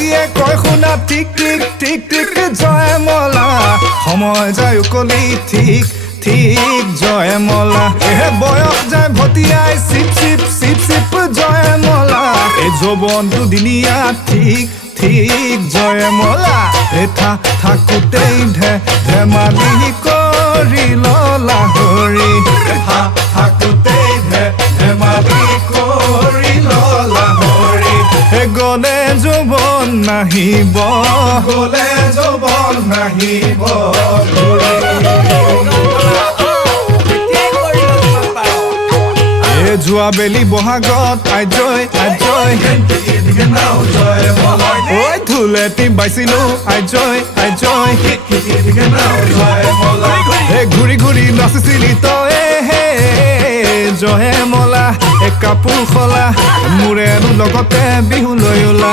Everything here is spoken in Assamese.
ভতিয়ে কয় শুনা ঠিক ঠিক ঠিক ঠিক জয় মলা সময় যায় উকলি ঠিক ঠিক জয় মলা এহে বয়স যায় ভতিয়াই চিপ চিপ চিপ চিপ জয় মলা এই যৌবন দুদিনীয়া ঠিক ঠিক জয় মলা এঠা থাকোতেই ধেমালি কৰি ললা হৰি থাকোতেই ধেমালি কৰি ললা হৰি গলে যৌবন নাহিব গলে যৌবন নাহিব যোৱা বেলি বহাগত আজয় আজয় ঐ ধুলেটি বাইছিলো আজয় আজয় ঘূৰি ঘূৰি নাচিছিলি তই হে জহে মলা কাপোৰ খলা মোৰে লগতে বিহু লৈ ওলা